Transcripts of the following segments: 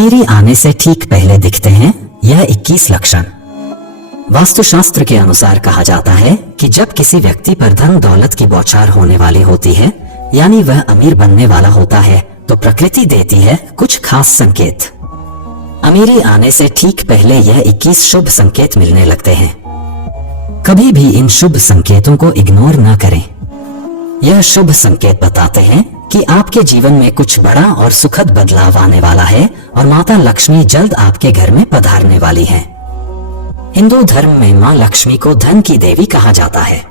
अमीरी आने से ठीक पहले दिखते हैं यह 21 लक्षण। वास्तुशास्त्र के अनुसार कहा जाता है कि जब किसी व्यक्ति पर धन दौलत की बौछार होने वाली होती है, यानी वह अमीर बनने वाला होता है, तो प्रकृति देती है कुछ खास संकेत। अमीरी आने से ठीक पहले यह 21 शुभ संकेत मिलने लगते हैं। कभी भी इन शुभ संकेतों को इग्नोर न करें। यह शुभ संकेत बताते हैं कि आपके जीवन में कुछ बड़ा और सुखद बदलाव आने वाला है और माता लक्ष्मी जल्द आपके घर में पधारने वाली है। हिंदू धर्म में मां लक्ष्मी को धन की देवी कहा जाता है।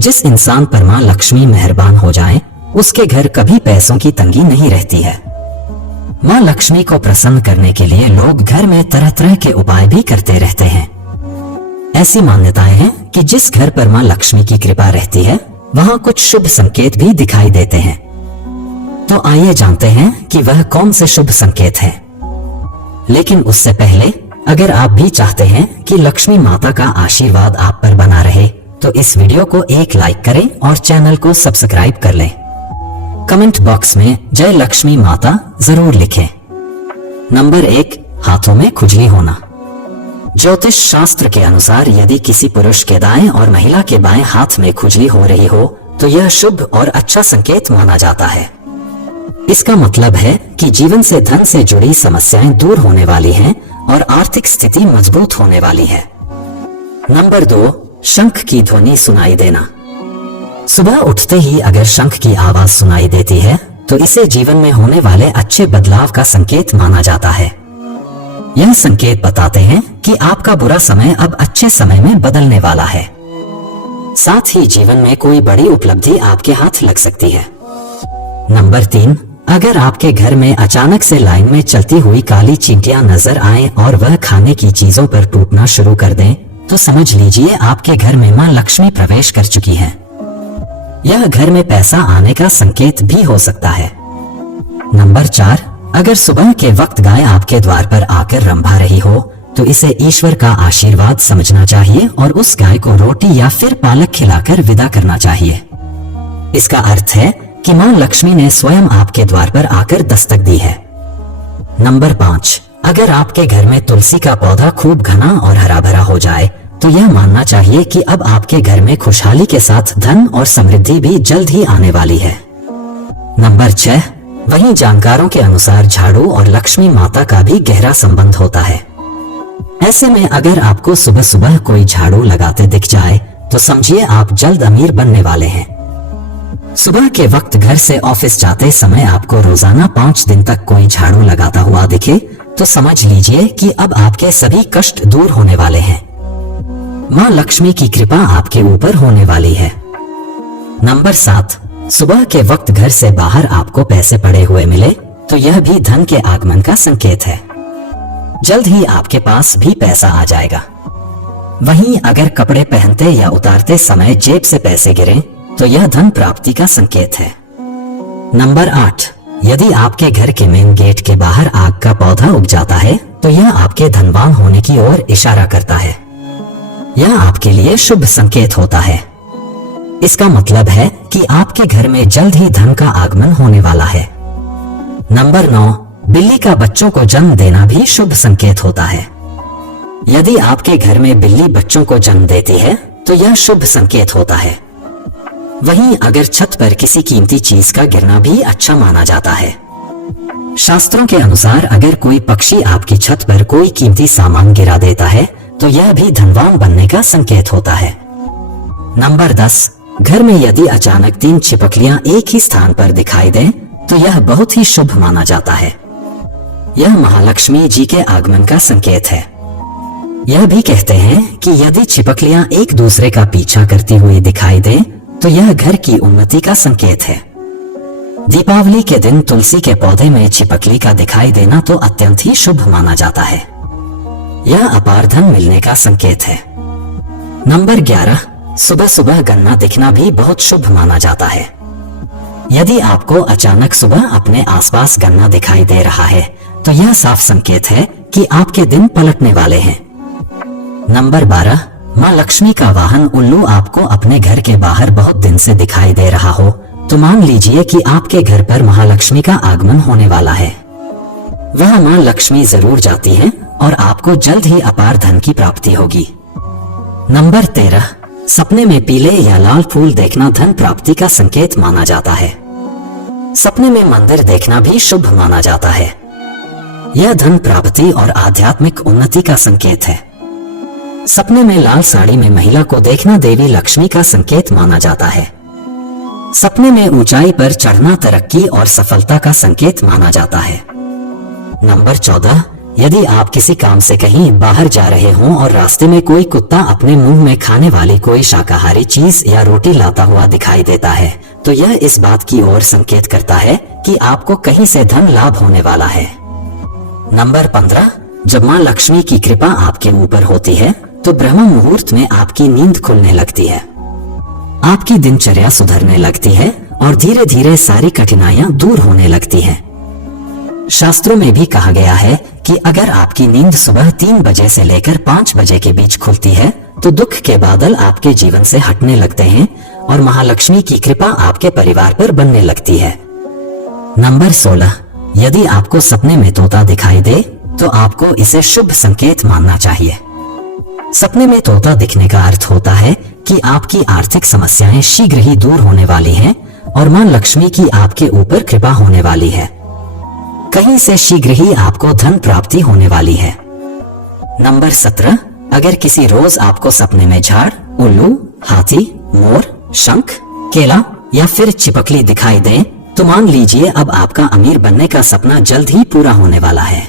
जिस इंसान पर मां लक्ष्मी मेहरबान हो जाए, उसके घर कभी पैसों की तंगी नहीं रहती है। मां लक्ष्मी को प्रसन्न करने के लिए लोग घर में तरह तरह के उपाय भी करते रहते हैं। ऐसी मान्यताएं हैं कि जिस घर पर मां लक्ष्मी की कृपा रहती है, वहां कुछ शुभ संकेत भी दिखाई देते हैं। तो आइए जानते हैं कि वह कौन से शुभ संकेत हैं। लेकिन उससे पहले अगर आप भी चाहते हैं कि लक्ष्मी माता का आशीर्वाद आप पर बना रहे, तो इस वीडियो को एक लाइक करें और चैनल को सब्सक्राइब कर लें। कमेंट बॉक्स में जय लक्ष्मी माता जरूर लिखें। नंबर 1, हाथों में खुजली होना। ज्योतिष शास्त्र के अनुसार यदि किसी पुरुष के दाएं और महिला के बाएं हाथ में खुजली हो रही हो, तो यह शुभ और अच्छा संकेत माना जाता है। इसका मतलब है कि जीवन से धन से जुड़ी समस्याएं दूर होने वाली हैं और आर्थिक स्थिति मजबूत होने वाली है। नंबर 2, शंख की ध्वनि सुनाई देना। सुबह उठते ही अगर शंख की आवाज सुनाई देती है, तो इसे जीवन में होने वाले अच्छे बदलाव का संकेत माना जाता है। यह संकेत बताते हैं कि आपका बुरा समय अब अच्छे समय में बदलने वाला है। साथ ही जीवन में कोई बड़ी उपलब्धि आपके हाथ लग सकती है। नंबर 3, अगर आपके घर में अचानक से लाइन में चलती हुई काली चींटियां नजर आएं और वह खाने की चीजों पर टूटना शुरू कर दें, तो समझ लीजिए आपके घर में मां लक्ष्मी प्रवेश कर चुकी है। यह घर में पैसा आने का संकेत भी हो सकता है। नंबर 4, अगर सुबह के वक्त गाय आपके द्वार पर आकर रंभा रही हो, तो इसे ईश्वर का आशीर्वाद समझना चाहिए और उस गाय को रोटी या फिर पालक खिलाकर विदा करना चाहिए। इसका अर्थ है कि मां लक्ष्मी ने स्वयं आपके द्वार पर आकर दस्तक दी है। नंबर 5, अगर आपके घर में तुलसी का पौधा खूब घना और हरा भरा हो जाए, तो यह मानना चाहिए कि अब आपके घर में खुशहाली के साथ धन और समृद्धि भी जल्द ही आने वाली है। नंबर 6, वहीं जानकारों के अनुसार झाड़ू और लक्ष्मी माता का भी गहरा संबंध होता है। ऐसे में अगर आपको सुबह सुबह कोई झाड़ू लगाते दिख जाए, तो समझिए आप जल्द अमीर बनने वाले हैं। सुबह के वक्त घर से ऑफिस जाते समय आपको रोजाना 5 दिन तक कोई झाड़ू लगाता हुआ दिखे, तो समझ लीजिए कि अब आपके सभी कष्ट दूर होने वाले हैं। मां लक्ष्मी की कृपा आपके ऊपर होने वाली है। नंबर 7, सुबह के वक्त घर से बाहर आपको पैसे पड़े हुए मिले, तो यह भी धन के आगमन का संकेत है। जल्द ही आपके पास भी पैसा आ जाएगा। वहीं अगर कपड़े पहनते या उतारते समय जेब से पैसे गिरे, तो यह धन प्राप्ति का संकेत है। नंबर 8, यदि आपके घर के मेन गेट के बाहर आग का पौधा उग जाता है, तो यह आपके धनवान होने की ओर इशारा करता है। यह आपके लिए शुभ संकेत होता है। इसका मतलब है कि आपके घर में जल्द ही धन का आगमन होने वाला है। नंबर 9, बिल्ली का बच्चों को जन्म देना भी शुभ संकेत होता है। यदि आपके घर में बिल्ली बच्चों को जन्म देती है, तो यह शुभ संकेत होता है। वहीं अगर छत पर किसी कीमती चीज का गिरना भी अच्छा माना जाता है। शास्त्रों के अनुसार अगर कोई पक्षी आपकी छत पर कोई कीमती सामान गिरा देता है, तो यह भी धनवान बनने का संकेत होता है। नंबर 10, घर में यदि अचानक 3 छिपकलियां एक ही स्थान पर दिखाई दें, तो यह बहुत ही शुभ माना जाता है। यह महालक्ष्मी जी के आगमन का संकेत है। यह भी कहते हैं कि यदि छिपकलियां एक दूसरे का पीछा करती हुई दिखाई दें, तो यह घर की उन्नति का संकेत है। दीपावली के दिन तुलसी के पौधे में छिपकली का दिखाई देना तो अत्यंत ही शुभ माना जाता है। यह अपार धन मिलने का संकेत है। नंबर 11, सुबह सुबह गन्ना दिखना भी बहुत शुभ माना जाता है। यदि आपको अचानक सुबह अपने आसपास गन्ना दिखाई दे रहा है, तो यह साफ संकेत है कि आपके दिन पलटने वाले हैं। नंबर 12, मां लक्ष्मी का वाहन उल्लू आपको अपने घर के बाहर बहुत दिन से दिखाई दे रहा हो, तो मान लीजिए कि आपके घर पर महालक्ष्मी का आगमन होने वाला है। वह मां लक्ष्मी जरूर जाती हैं और आपको जल्द ही अपार धन की प्राप्ति होगी। नंबर 13, सपने में पीले या लाल फूल देखना धन प्राप्ति का संकेत माना जाता है। सपने में मंदिर देखना भी शुभ माना जाता है। यह धन प्राप्ति और आध्यात्मिक उन्नति का संकेत है। सपने में लाल साड़ी में महिला को देखना देवी लक्ष्मी का संकेत माना जाता है। सपने में ऊंचाई पर चढ़ना तरक्की और सफलता का संकेत माना जाता है। नंबर 14, यदि आप किसी काम से कहीं बाहर जा रहे हों और रास्ते में कोई कुत्ता अपने मुंह में खाने वाली कोई शाकाहारी चीज या रोटी लाता हुआ दिखाई देता है, तो यह इस बात की ओर संकेत करता है कि आपको कहीं से धन लाभ होने वाला है। नंबर 15, जब मां लक्ष्मी की कृपा आपके ऊपर होती है तो ब्रह्म मुहूर्त में आपकी नींद खुलने लगती है, आपकी दिनचर्या सुधरने लगती है और धीरे धीरे सारी कठिनाइयां दूर होने लगती हैं। शास्त्रों में भी कहा गया है कि अगर आपकी नींद सुबह 3 बजे से लेकर 5 बजे के बीच खुलती है तो दुख के बादल आपके जीवन से हटने लगते हैं और महालक्ष्मी की कृपा आपके परिवार पर बनने लगती है। नंबर 16, यदि आपको सपने में तोता दिखाई दे तो आपको इसे शुभ संकेत मानना चाहिए। सपने में तोता दिखने का अर्थ होता है कि आपकी आर्थिक समस्याएं शीघ्र ही दूर होने वाली हैं और मां लक्ष्मी की आपके ऊपर कृपा होने वाली है। कहीं से शीघ्र ही आपको धन प्राप्ति होने वाली है। नंबर 17, अगर किसी रोज आपको सपने में झाड़, उल्लू, हाथी, मोर, शंख, केला या फिर चिपकली दिखाई दे तो मान लीजिए अब आपका अमीर बनने का सपना जल्द ही पूरा होने वाला है।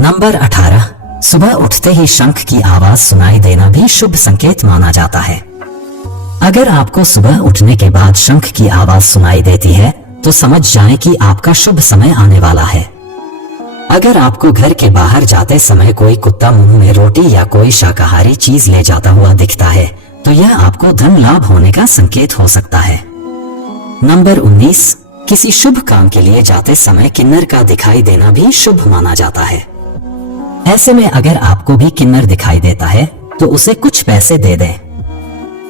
नंबर 18, सुबह उठते ही शंख की आवाज सुनाई देना भी शुभ संकेत माना जाता है। अगर आपको सुबह उठने के बाद शंख की आवाज सुनाई देती है तो समझ जाएं कि आपका शुभ समय आने वाला है। अगर आपको घर के बाहर जाते समय कोई कुत्ता मुंह में रोटी या कोई शाकाहारी चीज ले जाता हुआ दिखता है तो यह आपको धन लाभ होने का संकेत हो सकता है। नंबर 19, किसी शुभ काम के लिए जाते समय किन्नर का दिखाई देना भी शुभ माना जाता है। ऐसे में अगर आपको भी किन्नर दिखाई देता है तो उसे कुछ पैसे दे दें।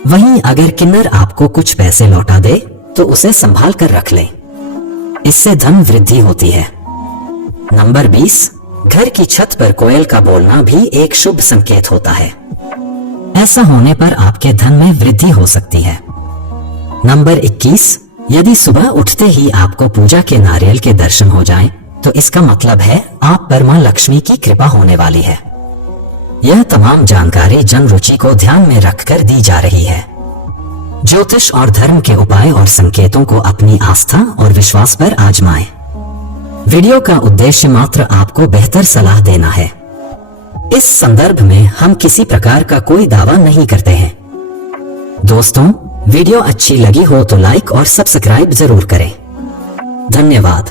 वहीं अगर किन्नर आपको कुछ पैसे लौटा दे तो उसे संभाल कर रख लें, इससे धन वृद्धि होती है। नंबर 20, घर की छत पर कोयल का बोलना भी एक शुभ संकेत होता है। ऐसा होने पर आपके धन में वृद्धि हो सकती है। नंबर 21, यदि सुबह उठते ही आपको पूजा के नारियल के दर्शन हो जाएं, तो इसका मतलब है आप पर मां लक्ष्मी की कृपा होने वाली है। यह तमाम जानकारी जन रुचि को ध्यान में रखकर दी जा रही है। ज्योतिष और धर्म के उपाय और संकेतों को अपनी आस्था और विश्वास पर आजमाएं। वीडियो का उद्देश्य मात्र आपको बेहतर सलाह देना है। इस संदर्भ में हम किसी प्रकार का कोई दावा नहीं करते हैं। दोस्तों, वीडियो अच्छी लगी हो तो लाइक और सब्सक्राइब जरूर करें। धन्यवाद।